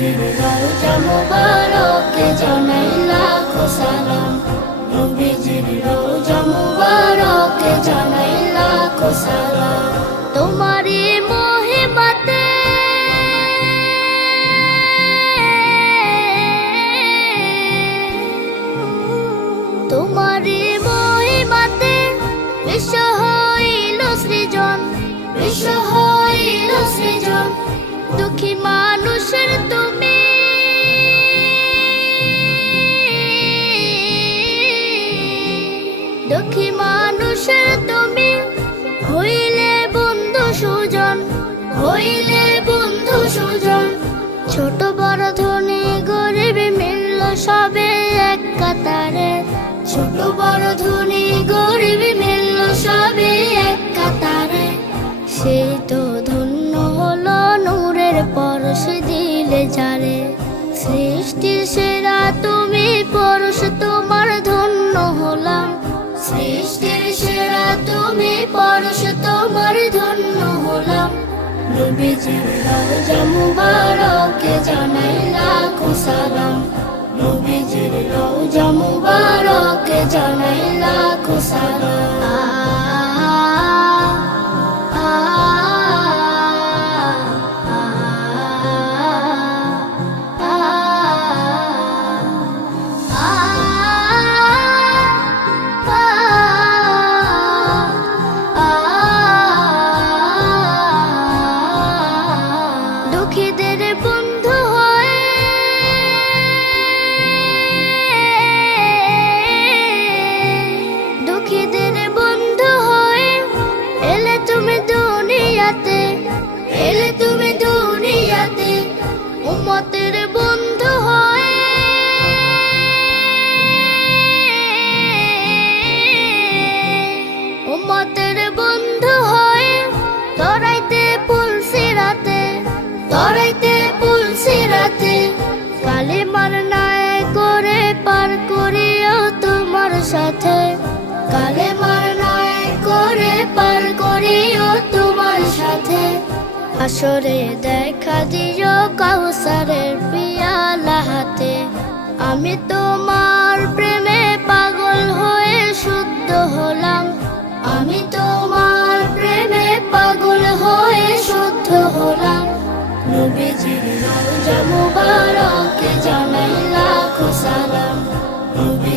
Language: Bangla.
নবীজির রওজা মুবারকে জানাই লাখো সালাম, নবীজির রওজা মুবারকে জানাই লাখো সালাম। তোমারি মহিমাতে তোমারি মহিমাতে বিশ্ব হইল সৃজন, বিশ্ব হইল সৃজন, দুঃখী মানুষের তুমি দুঃখী মানুষের তুমি হইলে বন্ধু সুজন, হইলে বন্ধু সুজন। ছোট বড় ধনী গরিব মিলল সবে এক কাতারে, ছোট বড় ধনী গরিব মিলল সবে এক কাতারে। সেই তো ধন্য হলো নূরের পরশ দিলে যারে, সৃষ্টির সেরা তুমি পরশ তোমার ধন্য হলাম, সৃষ্টির সেরা তুমি পরশ তোমার ধন্য হলাম। নবীজির রওজা মুবারকে জানাই লাখো সালাম, নবীজির রওজা মুবারকে জানাই লাখো সালাম। দুঃখীদের বন্ধু হয়ে দুঃখীদের বন্ধু হয়ে এলে তুমি দুনিয়াতে, এলে তুমি দুনিয়াতে। উম্মতের বন্ধু হয়ে উম্মতের বন্ধু হয়ে তরাইতে পুলসিরাতে, তরাইতে পুলসিরাতে। কালিমার নায় করে পার করিও তোমার সাথে, কালেমার নায় করে পার করিও তোমার সাথে। আসরে দেখা দিও কাউসারের পিয়ালা হাতে, আমি তোমার প্রেমে পাগল হয়ে শুদ্ধ হলাম, আমি তোমার প্রেমে পাগল হয়ে শুদ্ধ হলাম। নবীজির রওজা মুবারকে জানাই লাখো সালাম, নবী